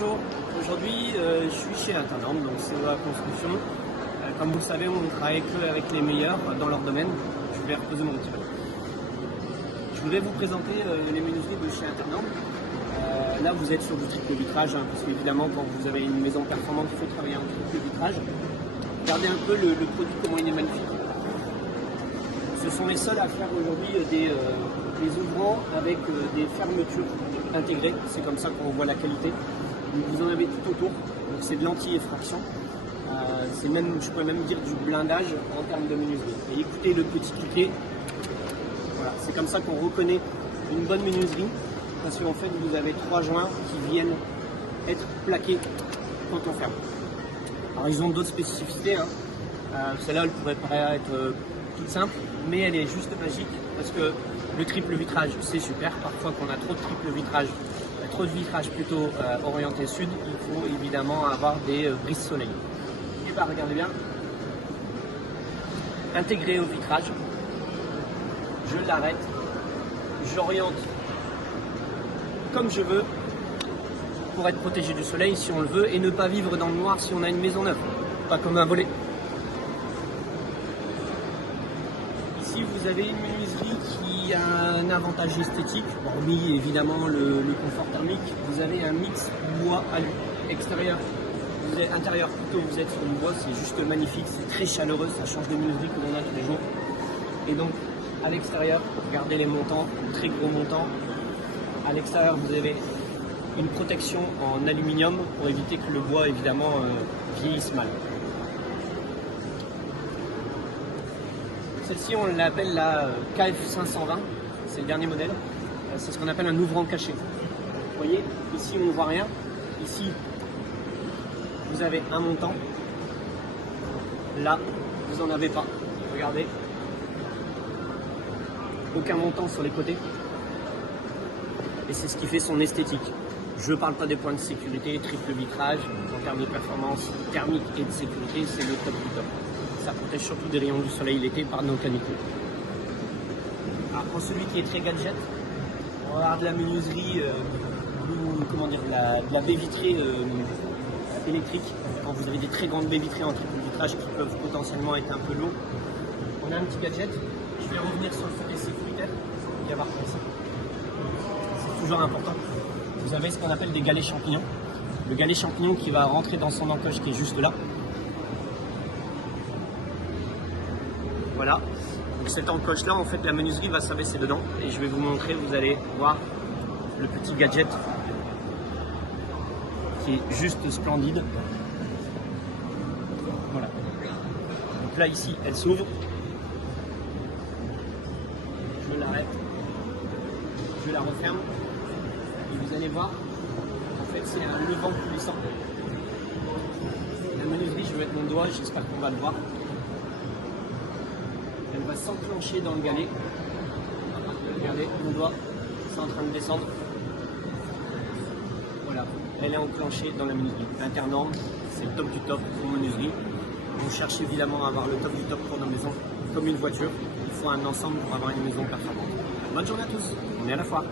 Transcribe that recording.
Bonjour, aujourd'hui je suis chez Internorm, donc c'est la construction. Comme vous le savez, on ne travaille qu'avec les meilleurs dans leur domaine. Je vais reposer mon petit peu. Je voulais vous présenter les menuiseries de chez Internorm. Là vous êtes sur du triple vitrage, parce qu'évidemment quand vous avez une maison performante, il faut travailler en triple vitrage. Regardez un peu le produit, comment il est magnifique. Ce sont les seuls à faire aujourd'hui des ouvrants avec des fermetures intégrées. C'est comme ça qu'on voit la qualité. Vous en avez tout autour. Donc c'est de l'anti-effraction. C'est même, je pourrais même dire, du blindage en termes de menuiserie. Et écoutez le petit cliquet. Voilà, c'est comme ça qu'on reconnaît une bonne menuiserie. Parce qu'en fait, vous avez 3 joints qui viennent être plaqués quand on ferme. Alors ils ont d'autres spécificités. Celle-là, elle pourrait paraître toute simple, mais elle est juste magique parce que le triple vitrage, c'est super. Parfois, quand on a trop de triple vitrage, trop de vitrage plutôt orienté sud, il faut évidemment avoir des brise-soleil. Et bien, regardez bien, intégré au vitrage, je l'arrête, j'oriente comme je veux pour être protégé du soleil si on le veut et ne pas vivre dans le noir si on a une maison neuve, pas comme un volet. Ici vous avez une menuiserie qui a un avantage esthétique, hormis évidemment le confort thermique. Vous avez un mix bois alu extérieur. Vous êtes intérieur plutôt, vous êtes sur du bois, c'est juste magnifique, c'est très chaleureux, ça change de menuiserie que l'on a tous les jours. Et donc à l'extérieur, regardez les montants, très gros montants. À l'extérieur, vous avez une protection en aluminium pour éviter que le bois évidemment vieillisse mal. Celle-ci, on l'appelle la KF520, c'est le dernier modèle. C'est ce qu'on appelle un ouvrant caché. Vous voyez, ici on ne voit rien. Ici, vous avez un montant. Là, vous n'en avez pas. Regardez. Aucun montant sur les côtés. Et c'est ce qui fait son esthétique. Je ne parle pas des points de sécurité, triple vitrage, en termes de performance thermique et de sécurité, c'est le top du top. Ça protège surtout des rayons du soleil l'été par nos canicules. Alors pour celui qui est très gadget, on regarde la menuiserie, comment dire, la baie vitrée électrique. Quand vous avez des très grandes baies vitrées en triple vitrage qui peuvent potentiellement être un peu lourds, on a un petit gadget. Je vais revenir sur le côté sécuritaire. Il va y avoir comme ça. C'est toujours important. Vous avez ce qu'on appelle des galets champignons. Le galet champignon qui va rentrer dans son encoche qui est juste là. Voilà. Donc cette encoche là, en fait, la menuiserie va s'abaisser dedans. Et je vais vous montrer, vous allez voir le petit gadget qui est juste splendide. Voilà. Donc là, ici, elle s'ouvre. Je l'arrête. Je la referme. Et vous allez voir, en fait c'est un levant puissant. La menuiserie, je vais mettre mon doigt, j'espère qu'on va le voir. Elle va s'enclencher dans le galet. Regardez, mon doigt, c'est en train de descendre. Voilà, elle est enclenchée dans la menuiserie. Internorm, c'est le top du top pour menuiserie. On cherche évidemment à avoir le top du top pour nos maisons, comme une voiture. Il faut un ensemble pour avoir une maison performante. Bonne journée à tous, on est à la foire.